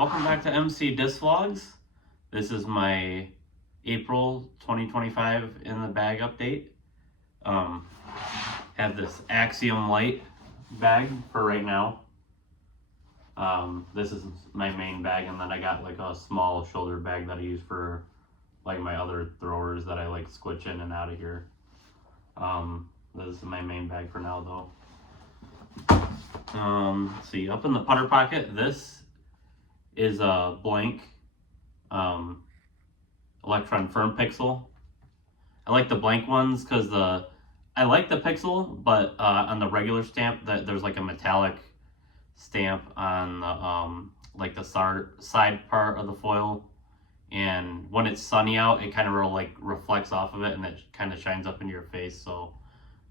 welcome back to MC Disc Vlogs. This is my April 2025 in the bag update. Have this Axiom Light bag for right now. This is my main bag, and then I got like a small shoulder bag that I use for like my other throwers that I like squitch in and out of here. This is my main bag for now though. See, up in the putter pocket, this is a blank Electron Firm Pixel. I like the blank ones because I like the Pixel, but on the regular stamp, that there's like a metallic stamp on the like the side part of the foil, and when it's sunny out, it kind of like reflects off of it, and it kind of shines up into your face. So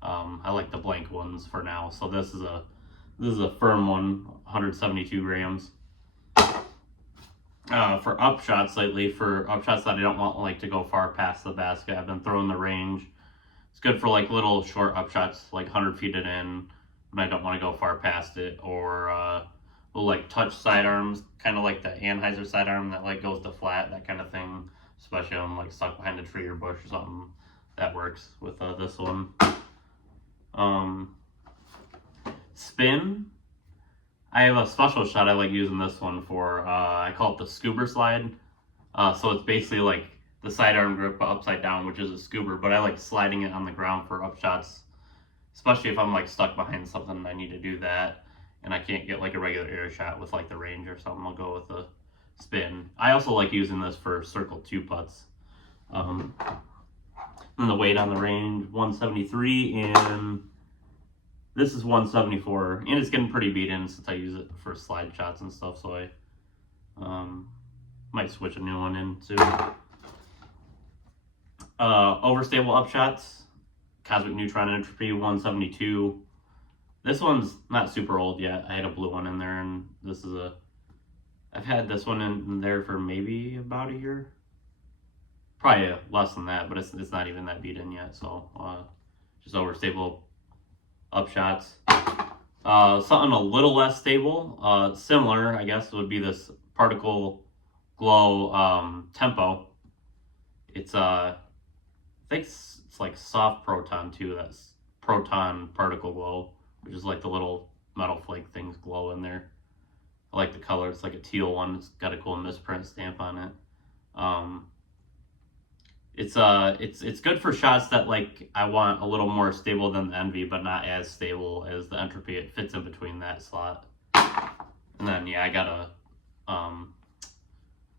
I like the blank ones for now. So this is a firm one, 172 grams. For upshots lately, for upshots that I don't want like to go far past the basket, I've been throwing the range. It's good for like little short upshots, like 100 feet it in, when I don't want to go far past it, or like touch sidearms, kind of like the Anheuser sidearm that like goes to flat, that kind of thing. Especially when I'm like stuck behind a tree or bush or something, that works with this one. Spin. I have a special shot I like using this one for. I call it the scuba slide. So it's basically like the sidearm grip but upside down, which is a scuba, but I like sliding it on the ground for upshots, especially if I'm like stuck behind something and I need to do that and I can't get like a regular air shot with like the range or something. I'll go with the spin. I also like using this for circle 2 putts. And the weight on the range, 173, and this is 174, and it's getting pretty beat in since I use it for slide shots and stuff, so I might switch a new one in too. Overstable upshots, Cosmic Neutron Entropy 172. This one's not super old yet. I had a blue one in there, and this is I've had this one in there for maybe about a year. Probably less than that, but it's not even that beat in yet, so just overstable upshots. Something a little less stable, similar I guess, would be this Particle Glow Tempo. It's I think it's like soft proton too. That's proton particle glow, which is like the little metal flake things glow in there. I like the color. It's like a teal one. It's got a cool misprint stamp on it. It's good for shots that like I want a little more stable than the Envy, but not as stable as the Entropy. It fits in between that slot. And then yeah, I got a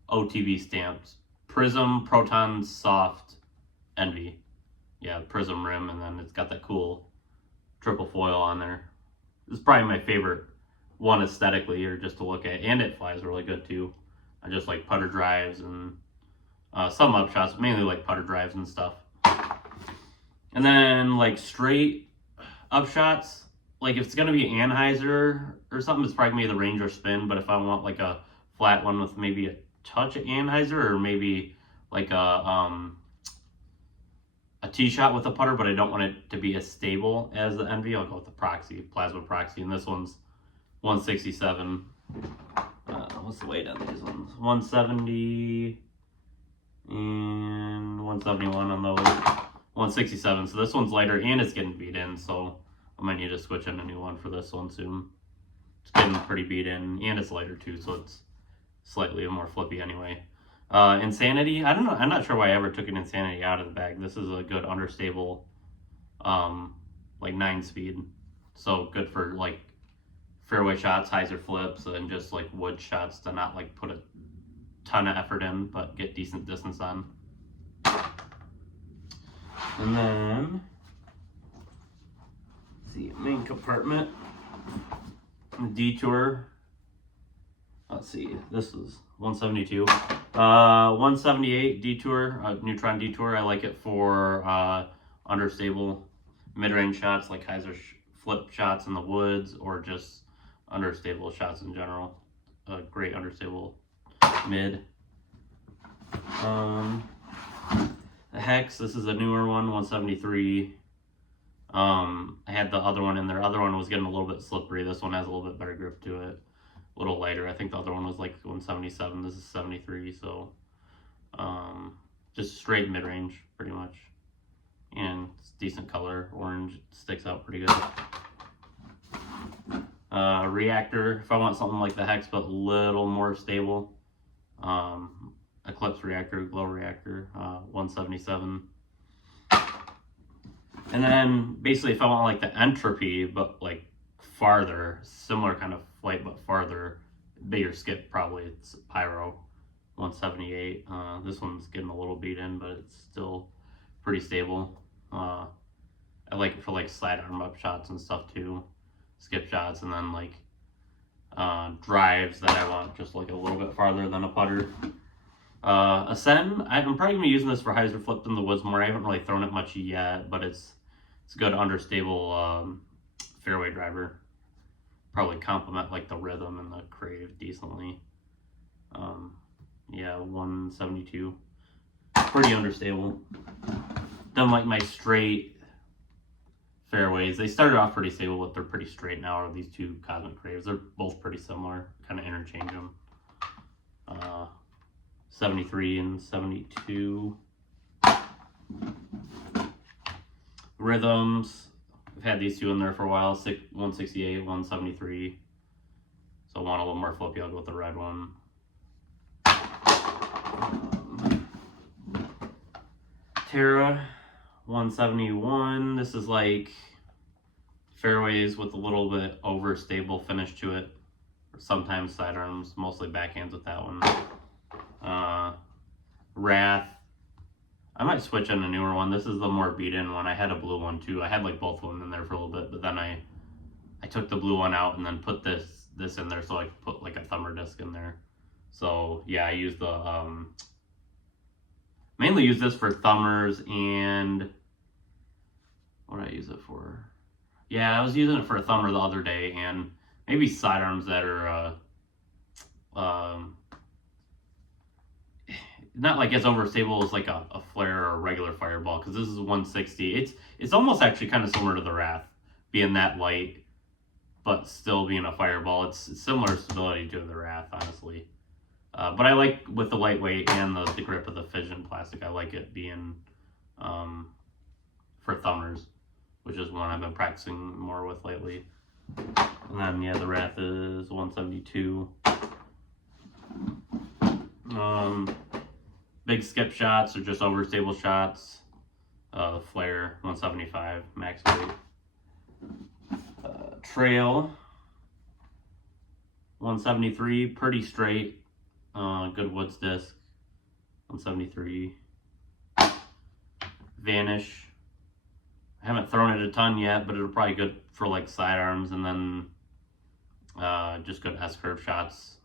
OTB stamped Prism Proton Soft Envy. Yeah, Prism rim, and then it's got that cool triple foil on there. This is probably my favorite one aesthetically, or just to look at, and it flies really good too. I just like putter drives and some upshots, mainly like putter drives and stuff. And then like straight upshots, like if it's gonna be Anheuser or something, it's probably gonna be the Ranger Spin. But if I want like a flat one with maybe a touch of Anheuser, or maybe like a tee shot with a putter, but I don't want it to be as stable as the Envy, I'll go with the Proxy, Plasma Proxy, and this one's 167. What's the weight on these ones? 170 and 171 on those. 167. So this one's lighter and it's getting beat in, so I might need to switch in a new one for this one soon. It's getting pretty beat in, and it's lighter too, so it's slightly more flippy anyway. Insanity, I don't know, I'm not sure why I ever took an Insanity out of the bag. This is a good understable like 9-speed, so good for like fairway shots, hyzer flips, and just like wood shots to not like put a ton of effort in, but get decent distance on. And then, let's see, main compartment, Detour. Let's see, this is 172. 178 Detour, Neutron Detour. I like it for understable mid-range shots, like hyzer flip shots in the woods, or just understable shots in general. A great understable mid. The Hex, this is a newer one, 173. I had the other one in there. Other one was getting a little bit slippery. This one has a little bit better grip to it. A little lighter. I think the other one was like 177. This is 73. So just straight mid range, pretty much, and it's decent color. Orange sticks out pretty good. Reactor, if I want something like the Hex but a little more stable. Eclipse Reactor, Glow Reactor, 177. And then basically if I want like the Entropy but like farther, similar kind of flight but farther, bigger skip, probably it's Pyro, 178. This one's getting a little beat in, but it's still pretty stable. I like it for like sidearm up shots and stuff too, skip shots, and then like drives that I want just like a little bit farther than a putter. Ascend, I'm probably gonna be using this for hyzer flipped in the woods more. I haven't really thrown it much yet, but it's a good understable fairway driver. Probably complement like the rhythm and the crave decently. Yeah, 172, pretty understable. Then like my straight fairways, they started off pretty stable, but they're pretty straight now. Are these two Cosmic Craves? They're both pretty similar, kind of interchange them. 73 and 72. Rhythms, I've had these two in there for a while. 168, 173. So I want a little more flippy, I'll go with the red one. Terra, 171. This is like fairways with a little bit overstable finish to it. Sometimes sidearms, mostly backhands with that one. Wrath, I might switch on a newer one. This is the more beat-in one. I had a blue one too. I had like both of them in there for a little bit, but then I took the blue one out and then put this in there, so I could put like a thumber disc in there. So yeah, I use the mainly use this for thumbers, and what did I use it for? Yeah, I was using it for a thumber the other day, and maybe sidearms that are not like as overstable as like a flare or a regular fireball, because this is 160. It's almost actually kind of similar to the Wrath, being that light but still being a fireball. It's similar stability to the Wrath, honestly. But I like, with the lightweight and the grip of the fission plastic, I like it being for thumbers, which is one I've been practicing more with lately. And then yeah, the Wrath is 172. Big skip shots or just overstable shots. Flare, 175 max weight. Trail, 173, pretty straight. Good woods disc, 173. Vanish, I haven't thrown it a ton yet, but it'll probably good for like sidearms, and then just good S-curve shots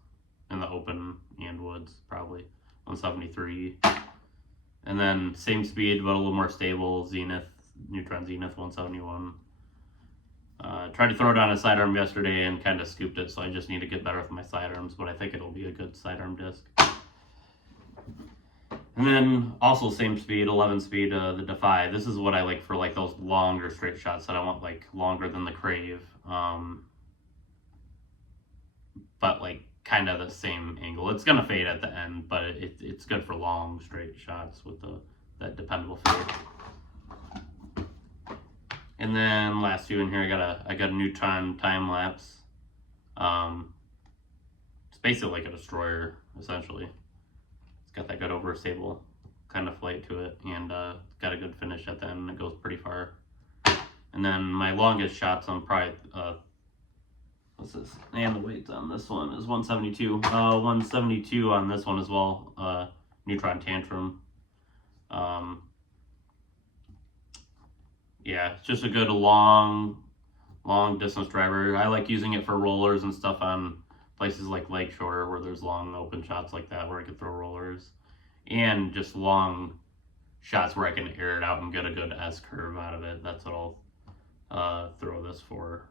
in the open and woods, probably 173. And then same speed but a little more stable, Zenith, Neutron Zenith, 171. Tried to throw it on a sidearm yesterday and kind of scooped it, so I just need to get better with my sidearms, but I think it'll be a good sidearm disc. And then also same speed, 11 speed, the Defy. This is what I like for like those longer straight shots that I want like longer than the Crave, but like kind of the same angle. It's gonna fade at the end, but it's good for long straight shots with that dependable fade. And then last two in here, I got a Neutron time lapse. It's basically like a destroyer, essentially. It's got that good overstable kind of flight to it, and got a good finish at the end. It goes pretty far. And then my longest shots on probably what's this? And the weights on this one is 172. 172 on this one as well. Neutron Tantrum. Yeah, it's just a good long distance driver. I like using it for rollers and stuff on places like Lakeshore where there's long open shots like that where I could throw rollers, and just long shots where I can air it out and get a good S curve out of it. That's what I'll throw this for.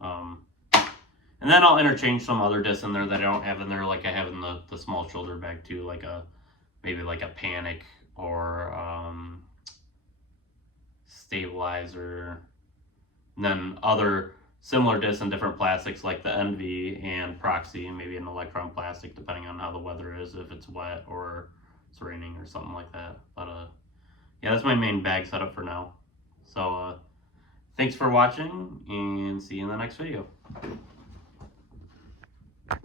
And then I'll interchange some other discs in there that I don't have in there, like I have in the small shoulder bag too, like maybe like a Panic or Stabilizer. And then other similar discs in different plastics like the Envy and Proxy, and maybe an Electron plastic depending on how the weather is, if it's wet or it's raining or something like that. But yeah, that's my main bag setup for now. So thanks for watching, and see you in the next video.